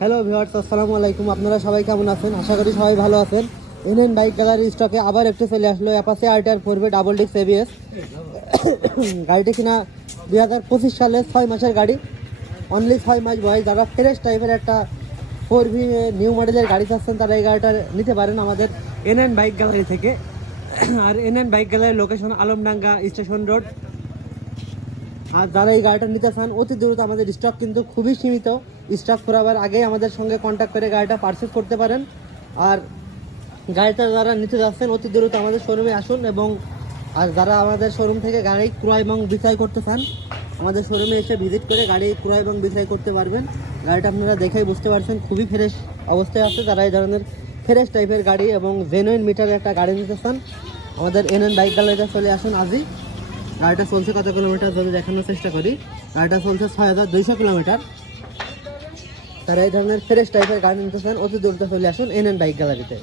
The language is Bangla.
হ্যালো ভিউয়ার্স, আসসালামু আলাইকুম। আপনারা সবাই কেমন আছেন? আশা করি সবাই ভালো আছেন। এনএন বাইক গ্যালারি স্টকে আবার একটু চলে আসলো Apache RTR 4B double disc ABS. গাড়িটা কিনা 2025 সালের 6 মাসের গাড়ি, অনলি 6 মাস বয়স। যারা ফ্রেশ টাইপের একটা 4B নিউ মডেলের গাড়ি চাচ্ছেন তারা এই গাড়িটা নিতে পারেন আমাদের এনএন বাইক গ্যালারি থেকে। আর এনএন বাইক গ্যালারির লোকেশন আলমডাঙ্গা স্টেশন রোড। আর যারা এই গাড়িটা নিতে চান অতি দ্রুত, আমাদের স্টক কিন্তু খুবই সীমিত। স্টক ফুরাবার আগেই আমাদের সঙ্গে কন্ট্যাক্ট করে গাড়িটা পারচেস করতে পারেন। আর গাড়িটা যারা নিতে যাচ্ছেন অতি দ্রুত আমাদের শোরুমে আসুন, এবং আর যারা আমাদের শোরুম থেকে গাড়ি ক্রয় এবং বিক্রয় করতে চান আমাদের শোরুমে এসে ভিজিট করে গাড়ি ক্রয় এবং বিক্রয় করতে পারবেন। গাড়িটা আপনারা দেখেই বুঝতে পারছেন খুবই ফ্রেশ অবস্থায় আছে। যারা এই ধরনের ফ্রেশ টাইপের গাড়ি এবং জেনুইন মিটারের একটা গাড়ি নিতে চান আমাদের এনএন বাইক গ্যালারিতে চলে আসুন আজই। গাড়িটা চলছে কত কিলোমিটার যদি দেখানোর চেষ্টা করি, গাড়িটা চলছে 6200 কিলোমিটার। তারা এই ধরনের ফ্রেশ টাইপের গাড়ি নিতে চান অতি দ্রুত চলে আসুন এনএন বাইক গ্যালারিতে।